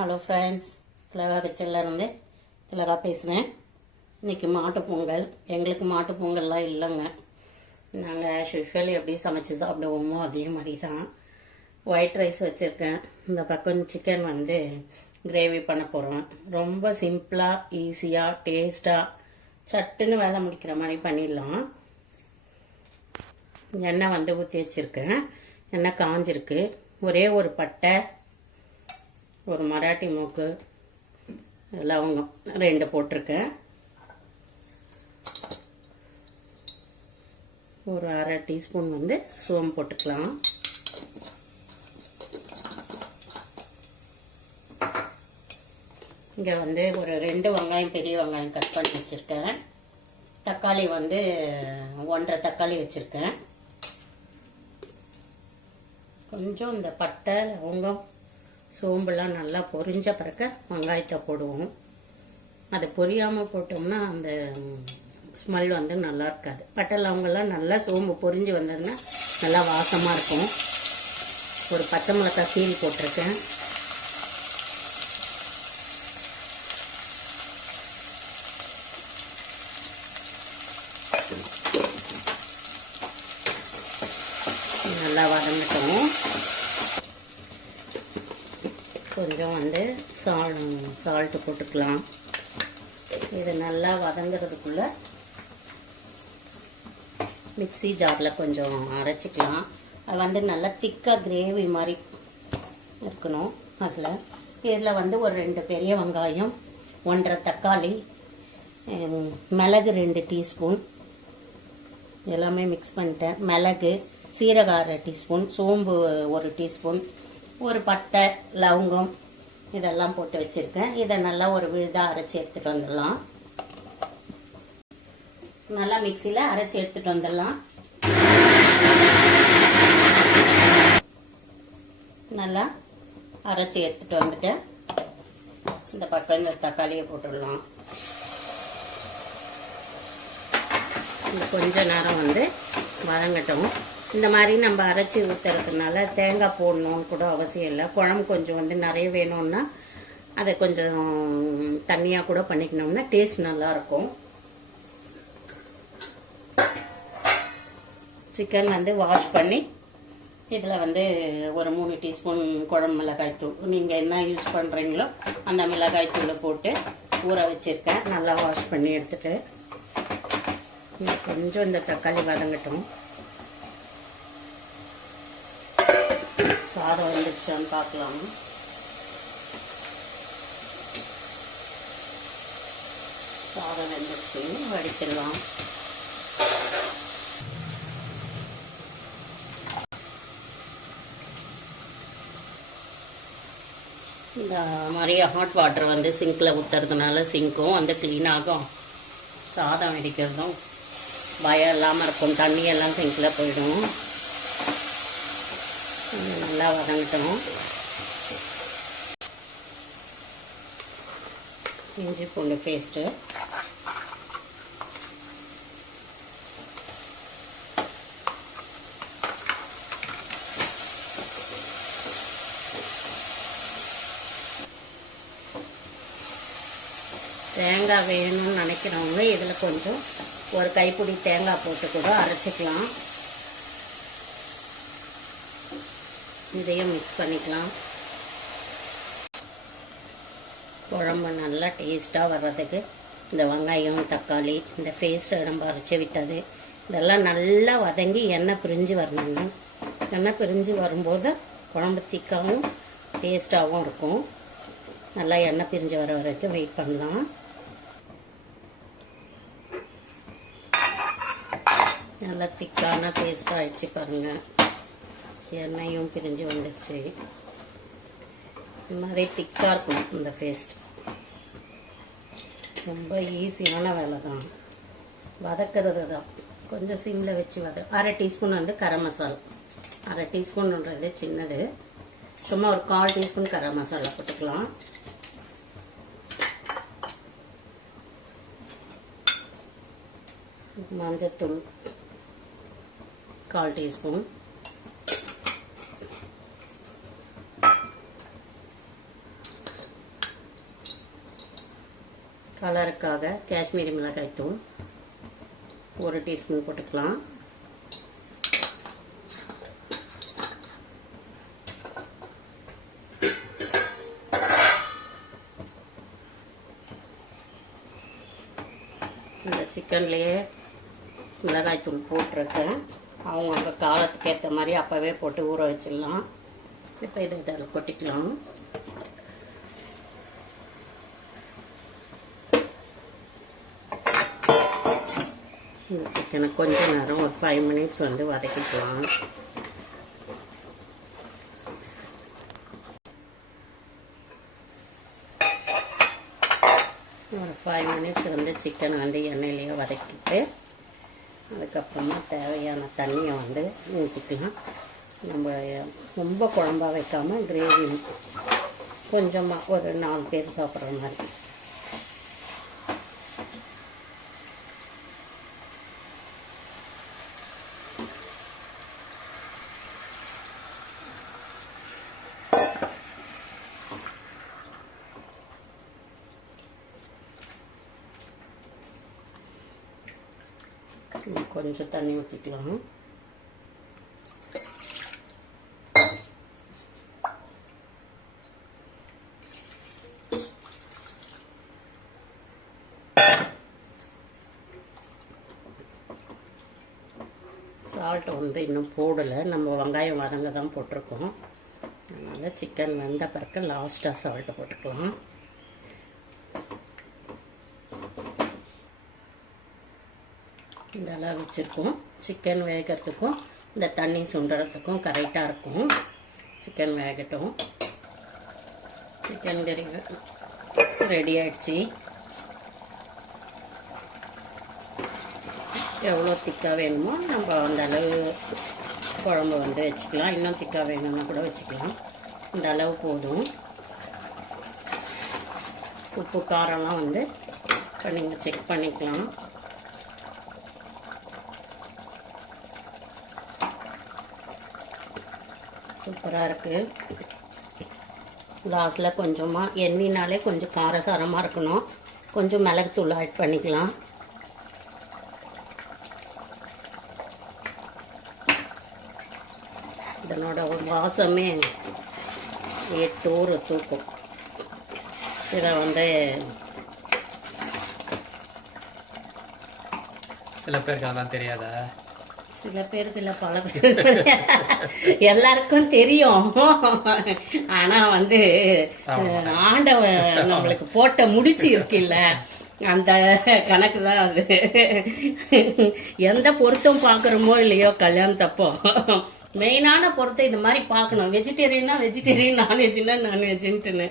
Hello friends திலகா கிச்சன்லேருந்து திலகா பேசுகிறேன் இன்றைக்கி மாட்டு பொங்கல். எங்களுக்கு மாட்டு பொங்கல்லாம் இல்லைங்க. நாங்கள் ஆஸ் எப்படி சமைச்சு சாப்பிடுவோமோ அதே மாதிரி தான் ஒயிட் ரைஸ் வச்சுருக்கேன். இந்த பக்கம் சிக்கன் வந்து கிரேவி பண்ண போகிறோம் ரொம்ப சிம்பிளாக ஈஸியாக டேஸ்ட்டாக சட்டுன்னு வேலை முடிக்கிற மாதிரி பண்ணிடலாம். எண்ணெய் வந்து ஊற்றி வச்சுருக்கேன். எண்ணெய் காஞ்சிருக்கு. ஒரே ஒரு பட்டை ஒரு மராட்டி மூக்கு லவங்கம் ரெண்டு போட்டிருக்கேன். ஒரு அரை டீஸ்பூன் வந்து சோம்பு போட்டுக்கலாம். இங்கே வந்து ஒரு ரெண்டு வெங்காயம் பெரிய வெங்காயம் கட் பண்ணி வச்சுருக்கேன். தக்காளி வந்து ஒன்றரை தக்காளி வச்சுருக்கேன். கொஞ்சம் இந்த பட்டை லவங்கம் சோம்பெல்லாம் நல்லா பொரிஞ்ச பிறக்க வெங்காயத்தை போடுவோம். அதை பொரியாமல் போட்டோம்னா அந்த ஸ்மெல் வந்து நல்லா இருக்காது. பட்டை லவங்கெல்லாம் நல்லா சோம்பு பொரிஞ்சு வந்ததுன்னா நல்லா வாசமாக இருக்கும். ஒரு பச்சை மிளகாய் கீழ் போட்டிருக்கேன் நல்லா வதங்கட்டும் கொஞ்சம் வந்து சால் சால்ட்டு போட்டுக்கலாம். இது நல்லா வதங்குறதுக்குள்ளே மிக்ஸி ஜாரில் கொஞ்சம் அரைச்சிக்கலாம். அது வந்து நல்லா திக்காக கிரேவி மாதிரி இருக்கணும் அதில். இதில் வந்து ஒரு ரெண்டு பெரிய வெங்காயம் ஒன்றரை தக்காளி மிளகு ரெண்டு டீஸ்பூன். எல்லாமே மிக்ஸ் பண்ணிட்டேன். மிளகு சீரகம் அரை டீஸ்பூன் சோம்பு ஒரு டீஸ்பூன். ஒரு பட்டை லவங்கம் இதெல்லாம் போட்டு வச்சுருக்கேன். இதை நல்லா ஒரு விழுதாக அரைச்சி எடுத்துகிட்டு வந்துடலாம். நல்லா மிக்சியில் அரைச்சி எடுத்துகிட்டு வந்துடலாம். நல்லா அரைச்சி எடுத்துகிட்டு வந்துட்டேன். இந்த பக்கம் இந்த தக்காளியை போட்டுடலாம். கொஞ்ச நேரம் வந்து வதங்கட்டும். இந்த மாதிரி நம்ம அரைச்சி ஊற்றுறதுனால தேங்காய் போடணும்னு கூட அவசியம் இல்லை. குழம்பு கொஞ்சம் வந்து நிறைய வேணும்னா அதை கொஞ்சம் தண்ணியாக கூட பண்ணிக்கணும்னா டேஸ்ட் நல்லாயிருக்கும் சிக்கன் வந்து வாஷ் பண்ணி இதில் வந்து ஒரு மூணு டீஸ்பூன் குழம்பு மிளகாய் தூள். நீங்கள் என்ன யூஸ் பண்ணுறீங்களோ அந்த மிளகாய் தூளை போட்டு ஊற வச்சுருக்கேன். நல்லா வாஷ் பண்ணி எடுத்துட்டு. கொஞ்சம் இந்த தக்காளி வதங்கட்டும். சாதம் வந்துடுச்சான்னு பார்க்கலாம். சாதம் வெந்துடுச்சு வடிச்சிடலாம். இந்த மாதிரி ஹாட் வாட்டர் வந்து சிங்கில் ஊற்றுறதுனால சிங்க்கும் வந்து க்ளீனாகும் சாதம் வெடிக்கிறதும் பயம் இல்லாமல் இருக்கும். தண்ணியெல்லாம் சிங்கில் போயிடும். நல்லா வதங்கட்டும். இஞ்சி பூண்டு பேஸ்ட்டு. தேங்காய் வேணும்னு நினைக்கிறவங்க இதில் கொஞ்சம் ஒரு கைப்பிடி தேங்காய் போட்டு கூட அரைச்சிக்கலாம். இதையும் மிக்ஸ் பண்ணிக்கலாம். குழம்பு நல்லா டேஸ்ட்டாக வர்றதுக்கு இந்த வெங்காயம் தக்காளி இந்த பேஸ்ட் நம்ம அரைச்சி விட்டது. இதெல்லாம் நல்லா வதங்கி எண்ணெய் பிரிஞ்சு வரணுங்க. எண்ணெய் பிரிஞ்சு வரும்போது குழம்பு திக்காகவும் டேஸ்ட்டாகவும் இருக்கும். நல்லா எண்ணெய் பிரிஞ்சு வர வரைக்கும் வெயிட் பண்ணலாம். நல்லா திக்கான பேஸ்ட் ஆயிடுச்சு பாருங்கள் எண்ணெயும் பிரிஞ்சு வந்துடுச்சு. இந்த மாதிரி திக்காக இருக்கும் இந்த பேஸ்ட் ரொம்ப ஈஸியான வேலை தான். வதக்கிறது தான். கொஞ்சம் சிம்மில் வச்சு வத அரை டீஸ்பூன் வந்து கரம் மசாலா. அரை டீஸ்பூன்ன்றது சின்னது. சும்மா ஒரு கால் டீஸ்பூன் கரம் மசாலா போட்டுக்கலாம். மஞ்சத்தூள் கால் டீஸ்பூன் கலருக்காக காஷ்மீரி மிளகாய் தூள் ஒரு டீஸ்பூன் போட்டுக்கலாம். இந்த சிக்கன்லேயே மிளகாய் தூள் போட்டிருக்கேன். அவங்க காலத்துக்கு ஏற்ற மாதிரி அப்போவே போட்டு ஊற வச்சிடலாம். இப்போ இதை இதில் கொட்டிக்கலாம். இந்த சிக்கனை கொஞ்ச நேரம் ஒரு ஃபைவ் மினிட்ஸ் வந்து வதக்கிக்கலாம். ஒரு ஃபைவ் மினிட்ஸ் வந்து சிக்கன் வந்து எண்ணெயிலேயே வதக்கிட்டு அதுக்கப்புறமா தேவையான தண்ணியை வந்து ஊற்றிக்கலாம் நம்ம ரொம்ப குழம்பா வைக்காமல் கிரேவி கொஞ்சமாக ஒரு நாலு பேர் சாப்பிட்ற மாதிரி. கொஞ்சம் தண்ணி ஊற்றிக்கலாம் சால்ட் வந்து இன்னும் போடலை. நம்ம வெங்காயம் வதங்க தான் போட்டிருக்கோம். அதனால் சிக்கன் வெந்த பிறகு லாஸ்ட்டாக சால்ட்டை போட்டுக்கலாம். நல்லா வச்சுருக்கோம். சிக்கன் வேகிறதுக்கும் இந்த தண்ணி சுண்டுறதுக்கும் கரெக்டாக இருக்கும். சிக்கன் வேகட்டும். சிக்கன் கறி ரெடி ஆயிடுச்சு. எவ்வளோ திக்காக வேணுமோ நம்ம அந்த அளவு குழம்பு வந்து வச்சுக்கலாம். இன்னும் திக்காக வேணும்னா கூட வச்சுக்கலாம். இந்த அளவு போதும். உப்பு காரம்லாம் வந்து இப்போ நீங்கள் செக் பண்ணிக்கலாம். சூப்பராக இருக்குது லாஸ்டில் கொஞ்சமாக எண்ணெய்னாலே கொஞ்சம் காரசாரமாக இருக்கணும். கொஞ்சம் மிளகுத்தூள் ஆட் பண்ணிக்கலாம். இதனோட ஒரு வாசமே எட்டூர் தூக்கும். இதை வந்து சில பேருக்கு அதான் தெரியாதா? சில பேருக்கு இல்லை பல பேர் எல்லாருக்கும் தெரியும். ஆனா வந்து ஆண்டவன் நம்மளுக்கு போட்ட முடிச்சு இருக்குல்ல. அந்த கணக்கு தான் அது. எந்த பொருத்தம் பார்க்குறோமோ இல்லையோ கல்யாணத்தப்போ. மெயினான பொருத்தம் இந்த மாதிரி பார்க்கணும். வெஜிடேரியனா வெஜிடேரியன் நான்வெஜ்னா நான்வெஜ்ன்ட்டுன்னு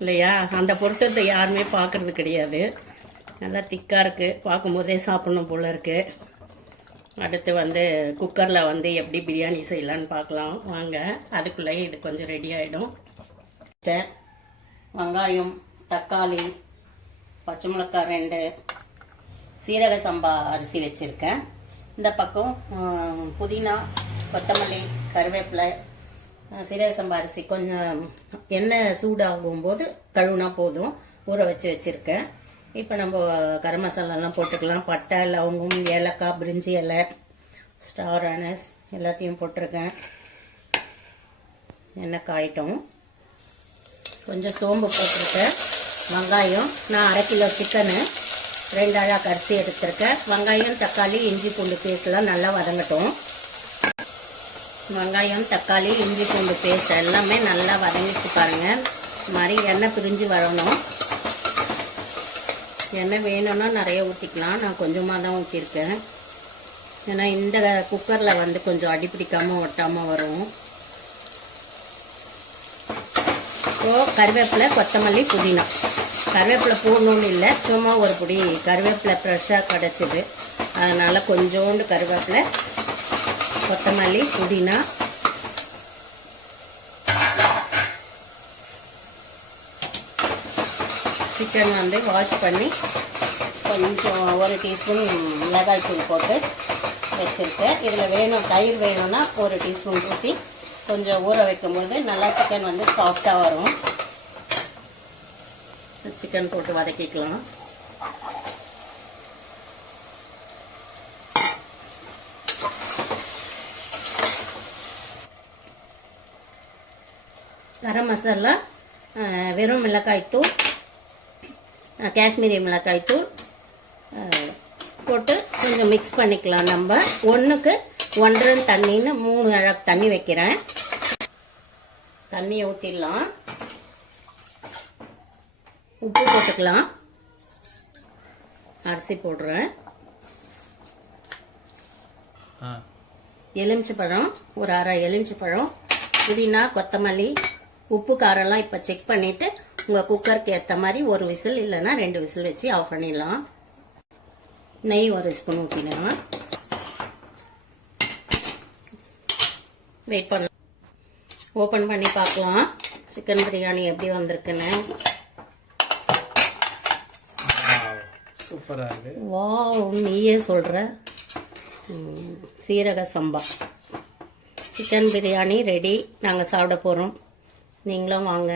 இல்லையா? அந்த பொருத்தத்தை யாருமே பார்க்கறது கிடையாது. நல்லா திக்காக இருக்குது பார்க்கும்போதே சாப்பிடணும் போல இருக்குது அடுத்து வந்து குக்கரில் வந்து எப்படி பிரியாணி செய்யலான்னு பார்க்கலாம். வாங்க அதுக்குள்ளேயே இது கொஞ்சம் ரெடி ஆகிடும் வெங்காயம் தக்காளி பச்சை மிளகாய் ரெண்டு சீரக சம்பா அரிசி வச்சுருக்கேன். இந்த பக்கம் புதினா கொத்தமல்லி கருவேப்பிலை சீரக சம்பா அரிசி கொஞ்சம் எண்ணெய் சூடாகும் போது கழுவுனா போதும். ஊற வச்சு வச்சுருக்கேன். இப்போ நம்ம கரம் மசாலாலாம் போட்டுக்கலாம். பட்டை லவங்கம் ஏலக்காய் பிரிஞ்சி இலை ஸ்டார் அனஸ் எல்லாத்தையும் போட்டிருக்கேன். எண்ணெய் காயிட்டும். கொஞ்சம் சோம்பு போட்டிருக்கேன். வெங்காயம் நான் அரை கிலோ சிக்கனு ரெண்டு அழாக்கு அரிசி எடுத்திருக்கேன். வெங்காயம் தக்காளி இஞ்சி பூண்டு பேஸ்ட்லாம் நல்லா வதங்கட்டும். வெங்காயம் தக்காளி இஞ்சி பூண்டு பேஸ்ட் எல்லாமே நல்லா வதங்கிச்சு பாருங்கள் இது மாதிரி எண்ணெய் பிரிஞ்சு வரணும். எண்ணெய் வேணும்னா நிறைய ஊற்றிக்கலாம் நான் கொஞ்சமாக தான் ஊற்றிருக்கேன் ஏன்னா இந்த குக்கரில் வந்து கொஞ்சம் அடி பிடிக்காமல் ஒட்டாமல் வரும். இப்போது கருவேப்பிலை கொத்தமல்லி புதினா. கருவேப்பிலை போடணும்னு இல்லை சும்மா ஒரு பொடி கருவேப்பிலை ஃப்ரெஷ்ஷாக கிடச்சிது. அதனால் கொஞ்சோண்டு கருவேப்பிலை கொத்தமல்லி புதினா சிக்கன் வந்து வாஷ் பண்ணி கொஞ்சம் ஒரு டீஸ்பூன் மிளகாய் தூள் போட்டு வச்சுருக்கேன். இதில் வேணும் தயிர் வேணும்னா ஒரு டீஸ்பூன் ஊற்றி கொஞ்சம் ஊற வைக்கும்போது நல்லா சிக்கன் வந்து சாஃப்டாக வரும். சிக்கன் போட்டு வதக்கிக்கலாம். கரம் மசாலா வெறும் மிளகாய் தூள் காஷ்மீரி மிளகாய் தூள். போட்டு கொஞ்சம் மிக்ஸ் பண்ணிக்கலாம் நம்ம. ஒன்றுக்கு ஒன்றரை தண்ணின்னு மூணு அழகு தண்ணி வைக்கிறேன். தண்ணியை ஊற்றிடலாம் உப்பு போட்டுக்கலாம். அரிசி போடுறேன். எலுமிச்சை பழம் ஒரு அரை எலுமிச்சை பழம் புதினா கொத்தமல்லி உப்பு காரம்லாம் இப்போ செக் பண்ணிட்டு உங்கள் குக்கருக்கு ஏற்ற மாதிரி ஒரு விசில் இல்லைன்னா ரெண்டு விசில் வச்சு ஆஃப் பண்ணிடலாம். நெய் ஒரு ஸ்பூன் ஊற்றிடலாம் வெயிட் பண்ணலாம். ஓப்பன் பண்ணி பார்க்கலாம். சிக்கன் பிரியாணி எப்படி வந்திருக்குன்னு. சூப்பரா இருக்கு. வாவ் நீயே சொல்ற. ம், சீரக சம்பா. சிக்கன் பிரியாணி ரெடி நாங்கள் சாப்பிட போகிறோம் நீங்களும் வாங்க.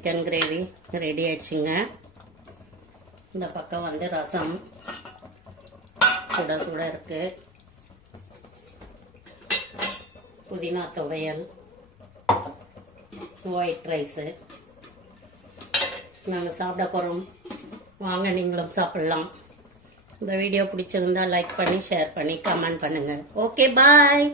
சிக்கன் கிரேவி ரெடி ஆயிடுச்சுங்க. இந்த பக்கம் வந்து ரசம். சுட சுட இருக்கு. புதினா துவையல். ஒயிட் ரைஸு நாங்கள் சாப்பிட போகிறோம் வாங்க நீங்களும் சாப்பிட்லாம். இந்த வீடியோ பிடிச்சிருந்தா லைக் பண்ணி ஷேர் பண்ணி கமெண்ட் பண்ணுங்கள் ஓகே பாய்